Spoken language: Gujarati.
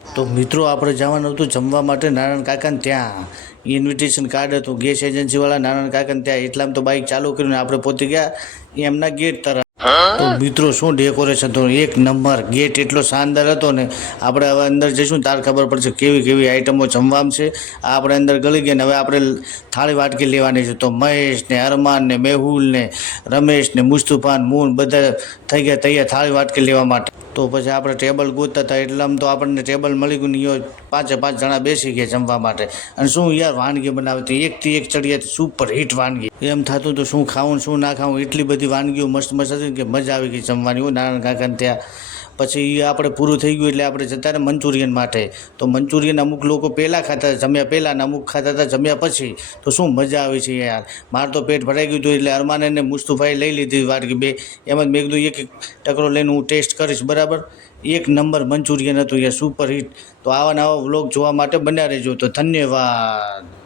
તો મિત્રો આપણે જવાનું હતું જમવા માટે નારાયણ કાકાને ત્યાં ઇન્વિટેશન કાર્ડ હતું ગેસ એજન્સીવાળા નારાયણ કાકાને ત્યાં એટલામાં તો બાઇક ચાલુ કરીને આપણે પહોંચી ગયા એમના ગેટ તરફ। તો મિત્રો શું ડેકોરેશન હતું, એક નંબર, ગેટ એટલો શાનદાર હતો ને। આપણે હવે અંદર જઈશું તાર ખબર પડશે કેવી કેવી આઈટમો જમવામાં છે। આપણે અંદર ગળી ગયા ને હવે આપણે થાળી વાટકી લેવાની છે। તો મહેશ ને અરમાન ને મેહુલ ને રમેશ ને મુસ્તુફા ને મૂન બધા થઈ ગયા તૈયાર થાળી વાટકી લેવા માટે। તો પછી આપણે ટેબલ ગોતતા હતા એટલામાં તો આપણને ટેબલ મળી ગયું ને પાંચે પાંચ જણા બેસી ગયા જમવા માટે। અને શું યાર વાનગી બનાવતી એકથી એક ચડિયાતી સુપર હિટ વાનગી, એમ થતું તો શું ખાવું ને શું ના ખાવું, એટલી બધી વાનગીઓ મસ્ત મસ્ત હતી કે મજા આવી ગઈ જમવાની હોય નારાયણ કાકાને ત્યાં। પછી આપણે પૂરું થઈ ગયું એટલે આપણે જતા રહ્યા મંચુરિયન માટે। તો મંચુરિયન અમુક લોકો પહેલાં ખાતા હતા જમ્યા પહેલાં ને અમુક ખાતા હતા જમ્યા પછી। તો શું મજા આવી છે યાર, મારે તો પેટ ભરાઈ ગયું હતું એટલે અરમાન અને મુસ્તુફાએ લઈ લીધી વાટકી બે, એમ જ મેં કીધું એક એક ટકરો લઈને હું ટેસ્ટ કરીશ બરાબર। એક નંબર મંચુરિયન હતું યાર સુપર હિટ। તો આવા નવા વ્લોગ જોવા માટે બન્યા રહેજો। તો ધન્યવાદ।